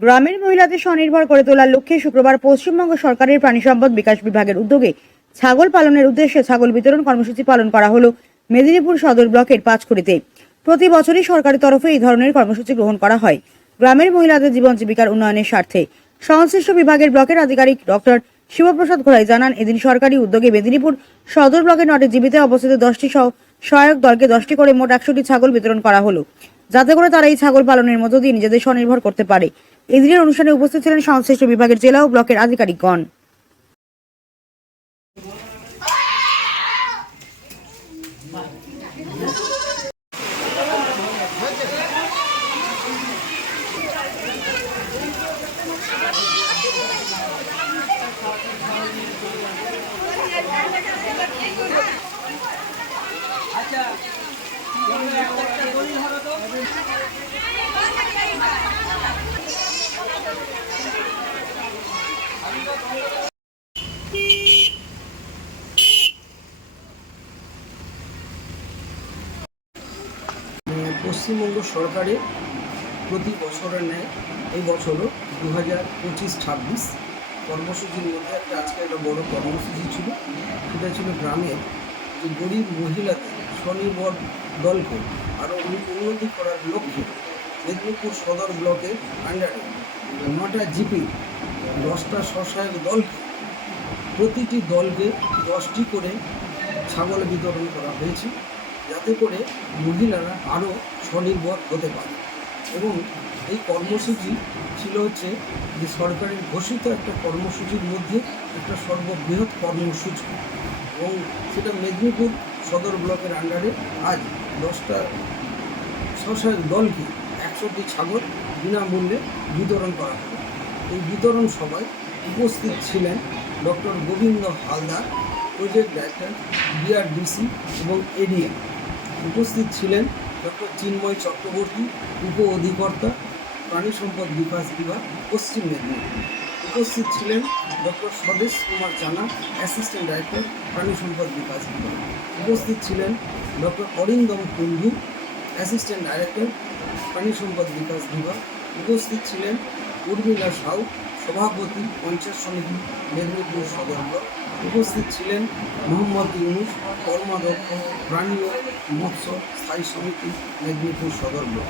গ্রামের মহিলাদের স্বনির্ভর করে তোলার লক্ষ্যে শুক্রবার পশ্চিমবঙ্গ সরকারের প্রাণী সম্পদ বিকাশ বিভাগের উদ্যোগে ছাগল পালনের উদ্দেশ্যে ছাগল বিতরণ কর্মসূচি পালন করা হলো মেদিনীপুর সদর ব্লকের পাঁচকুড়িতে। প্রতি বছরই সরকারের তরফে এই ধরনের কর্মসূচি গ্রহণ করা হয়। গ্রামের মহিলাদের জীবন জীবিকার উন্নয়নের স্বার্থে। সংশ্লিষ্ট বিভাগের ব্লকের আধিকারিক ডক্টর শিবপ্রসাদ ঘোড়াই জানান, এদিন সরকারি উদ্যোগে মেদিনীপুর সদর ব্লকের নটে জীবিতে অবস্থিত দশটি সহ সহায়ক দলকে দশটি করে মোট একশোটি ছাগল বিতরণ করা হলো। যাতে করে তারা এই ছাগল পালনের মধ্য দিয়ে নিজেদের স্বনির্ভর করতে পারে। এদিনের অনুষ্ঠানে উপস্থিত ছিলেন সংশ্লিষ্ট বিভাগের জেলা ও ব্লকের আধিকারিকগণ। পশ্চিমবঙ্গ সরকারের প্রতি বছরের ন্যায় এই বছরও দু হাজার পঁচিশ ছাব্বিশ কর্মসূচির মধ্যে একটা আজকে একটা বড় কর্মসূচি ছিল। সেটা ছিল গ্রামের যে গরিব মহিলাদের স্বনির্ভর দলকে আরও উন্নতি করার লক্ষ্যে মেদিনীপুর সদর ব্লকের আন্ডারে নটা জিপি, দশটা স্বসহায়ক দলকে, প্রতিটি দলকে দশটি করে ছাগল বিতরণ করা হয়েছে। যাতে করে মহিলারা আরও স্বনির্ভর হতে পারে। এবং এই কর্মসূচি ছিল হচ্ছে যে সরকারের ঘোষিত একটা কর্মসূচির মধ্যে একটা সর্ববৃহৎ কর্মসূচি। এবং সেটা মেদিনীপুর সদর ব্লকের আন্ডারে আজ দশটা স্বসহায়ক দলকে একশোটি ছাগল বিনামূল্যে বিতরণ করা হবে এই বিতরণ সভায় উপস্থিত ছিলেন doctor Gobinda Haldar project director BRDC এবং এডিএ উপস্থিত ছিলেন ডক্টর চিন্ময় চক্রবর্তী, উপ অধিকর্তা, প্রাণী সম্পদ বিকাশ বিভাগ, পশ্চিম মেদিনীপুর। উপস্থিত ছিলেন ডক্টর স্বদেশ কুমার জানা, অ্যাসিস্ট্যান্ট ডাইরেক্টর, প্রাণী সম্পদ বিকাশ বিভাগ। উপস্থিত ছিলেন doctor Arindam Kundu assistant director, প্রাণী সম্পদ বিকাশ বিভাগ। উপস্থিত ছিলেন উর্মিলা সাউ, সভাপতি, পঞ্চায়েত সমিতি, মেদিনীপুর সদর উপস্থিত ছিলেন মোহাম্মদ ইউনুস কর্মাধ্যক্ষ প্রাণী মৎস্য স্থায়ী সমিতি মেদিনীপুর সদর ব্লক।